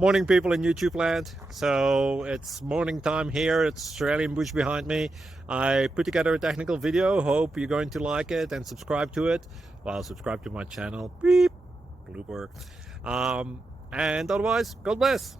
Morning, people in YouTube land. So it's morning time here. It's Australian bush behind me. I put together a technical video. Hope you're going to like it and subscribe to it. Well, subscribe to my channel. Beep. Blooper. And otherwise, God bless.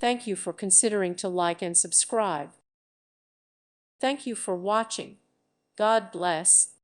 Thank you for considering to like and subscribe. Thank you for watching. God bless.